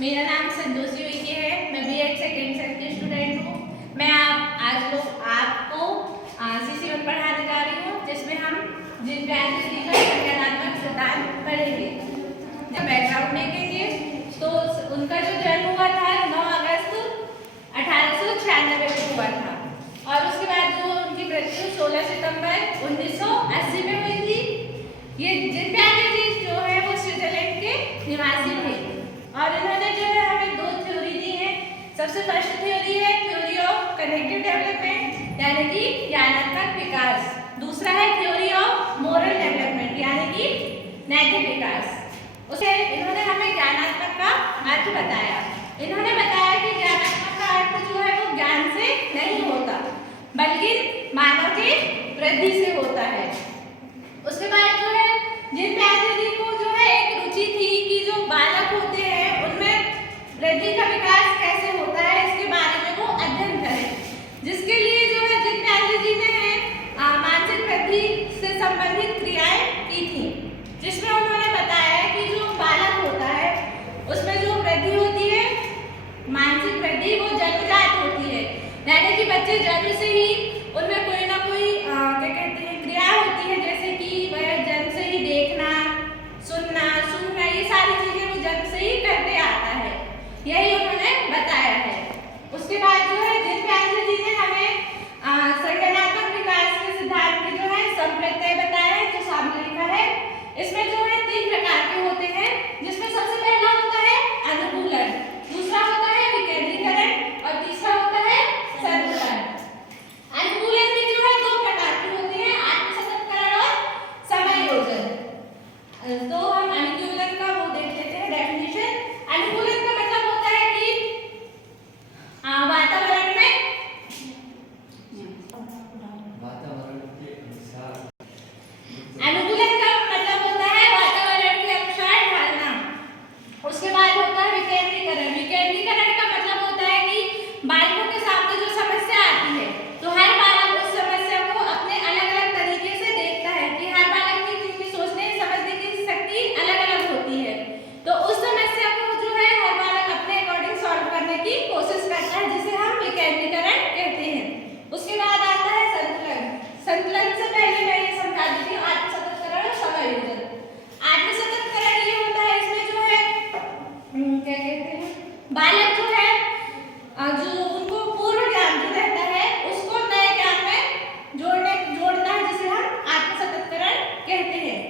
मेरा नाम संतोषी उइके है। मैं बीएड सेकेंड सेम की स्टूडेंट हूँ। मैं आपको CC1 पढ़ाने जा रही हूँ, जिसमें हम जीव-विज्ञान का संज्ञानात्मक सिद्धांत पढ़ेंगे। बैकग्राउंड देखेंगे तो उनका जो जन्म हुआ था 9 अगस्त 1896 को हुआ था और उसके बाद जो उनकी मृत्यु 16 सितंबर 1980 में हुई थी। ये जीव-विज्ञान जो है वो स्विट्जरलैंड के निवासी थे और इन्होंने जो है हमें 2 थ्योरी दी है। सबसे फर्स्ट थ्योरी है थ्योरी ऑफ कनेक्टिव डेवलपमेंट यानी कि ज्ञानात्मक विकास। दूसरा है थ्योरी ऑफ मोरल डेवलपमेंट यानी कि नैतिक विकास। उसे इन्होंने हमें ज्ञानात्मक का अर्थ बताया। इन्होंने बताया कि ज्ञानात्मक का अर्थ जो है वो ज्ञान से नहीं होता बल्कि मानव की वृद्धि से होता है। उसके बाद जो है जीव-विज्ञान जी को जो है एक रुचि थी कि जो बालक होते हैं उनमें वृद्धि का विकास कैसे होता है इसके बारे में वो अध्ययन करें, जिसके लिए जो है जीव-विज्ञान जी ने मानसिक वृद्धि से संबंधित क्रियाएं की थी, जिसमें उन्होंने बताया कि जो बालक होता है उसमें जो वृद्धि होती है मानसिक वृद्धि वो जन्मजात होती है, यानी कि बच्चे जन्म से ही उनमें कोई ना कोई क्या कहते हैं क्रिया होती है, जैसे कि वह जन्म से ही देखना, सुनना ये सारी चीजें वो जन्म से ही करते आता है। यही उन्होंने बताया है। उसके बाद जो है जीव-विज्ञान जी ने हमें संज्ञानात्मक विकास के सिद्धांत के जो है संप्रत्यय बताया है, जो सामने लिखा है। इसमें जो है 3 प्रकार के होते हैं, जिसमें सबसे पहला होता है अनुकूलन, दूसरा होता है विकेंद्रीकरण और तीसरा होता है संतुलन। अनुकूलन में जो है 2 प्रकार के होते हैं, आत्मसततकरण और समायोजन। तो हम अनुकूलन का वो देख लेते हैं डेफिनेशन। अनुकूलन का मतलब होता है कि वातावरण में अनुकूलन का मतलब होता है वातावरण के अनुसार ढालना। उसके बाद होता है विकेंद्रीकरण। विकेंद्रीकरण का मतलब होता है कि बालकों के सामने जो समस्या आती है तो हर बालक उस समस्या को अपने अलग-अलग तरीके से देखता है कि हर बालक की सोचने समझने की शक्ति अलग-अलग होती है, तो उस समस्या को जो है हर बालक अपने अकॉर्डिंग सॉल्व करने की कोशिश करता है, जिसे हम विकेंद्रीकरण कहते हैं। उसके बाद आता है संतुलन। संतुलन से पहले मैं ये समझा देती हूँ आत्मसततकरण और समायोजन। आत्मसततकरण ये होता है, इसमें जो है क्या कहते हैं बालक जो है जो उनको पूर्व ज्ञान जो रहता है उसको नए ज्ञान में जोड़ता है, जिसे हम आत्मसततकरण कहते हैं।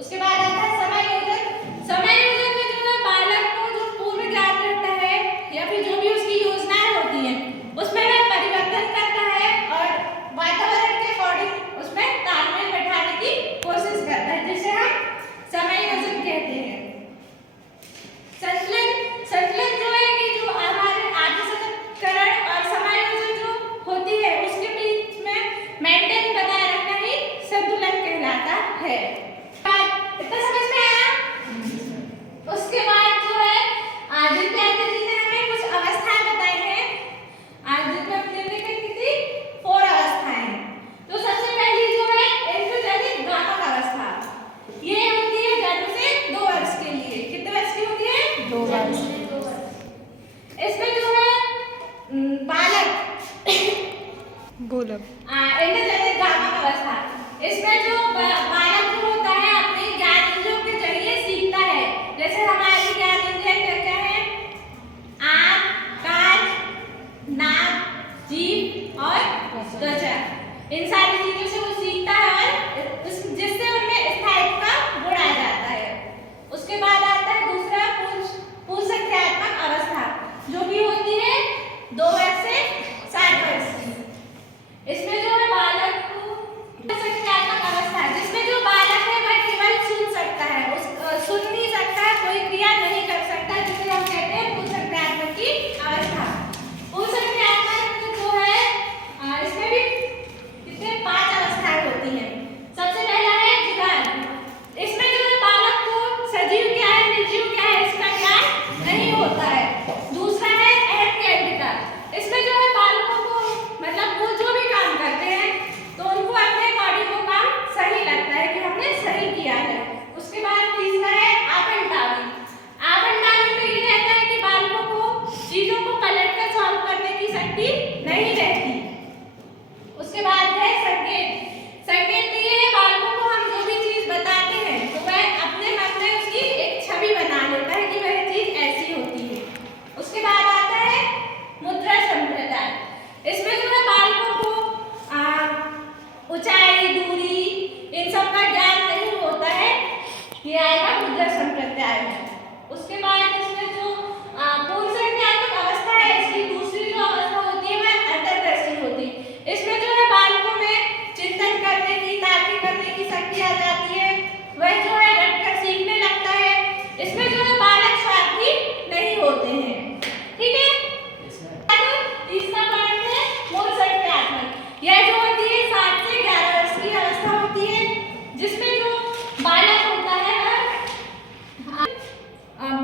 उसके बाद आता है समायोजन। समायोजन में जो है बालक को जो पूर्व ज्ञान रहता है या फिर जो भी उसकी योजनाएं होती हैं उसमें वह परिवर्तन करता है और वातावरण के अकॉर्डिंग उसमें तालमेल बैठाने की कोशिश करता है, जिसे हम समायोजन कहते हैं। संतुलन जो है कि जो हमारे आत्मसततकरण और समायोजन जो होती है उसके बीच में मेंटेन बनाए रखना ही संतुलन कहलाता है। इतना समझ में आया? उसके बाद जो है जीव-विज्ञान जी ने हमें कुछ अवस्थाएं बताई हैं। जिसमें थी 4 अवस्थाएं। तो सबसे पहली जो है एम्ब्रियोनिक गामक अवस्था, ये होती है जन्म से 2 वर्ष के लिए। कितने वर्ष की होती है? 2 वर्ष। इसमें जो है बालक बोलो एंडोजेनिक गामक अवस्था, इसमें जो बालक जो होता है अपने ज्ञान इंद्रियों ये आएगा मुद्रासन प्रत्याय में। उसके बाद इसमें जो पूर्व संज्ञानात्मक अवस्था है, इसकी दूसरी जो अवस्था होती है वह अंतर्दृष्टि होती है। इसमें जो है बालकों में चिंतन करने की, तार्किक करने की शक्ति आ जाती है, वह जो है रटकर सीखने लगता है। इसमें जो है बालक स्वार्थी नहीं होते हैं। ठीक है, तीसरा पॉइंट है मूल संज्ञानात्मक। यह जो होती है 7 से 11 वर्ष की अवस्था होती है, जिसमें जो बालक होता है वह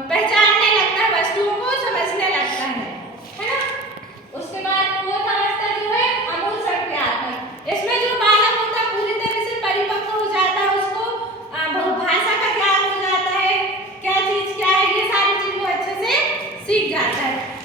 पहचानने लगता है, वस्तुओं को समझने लगता है ना। उसके बाद फोर्थ अवस्था जो है अमूल संज्ञानात्मक। इसमें जो बालक होता है पूरी तरह से परिपक्व हो जाता है, उसको भाषा का ज्ञान हो जाता है, क्या चीज क्या है ये सारी चीज वो अच्छे से सीख जाता है।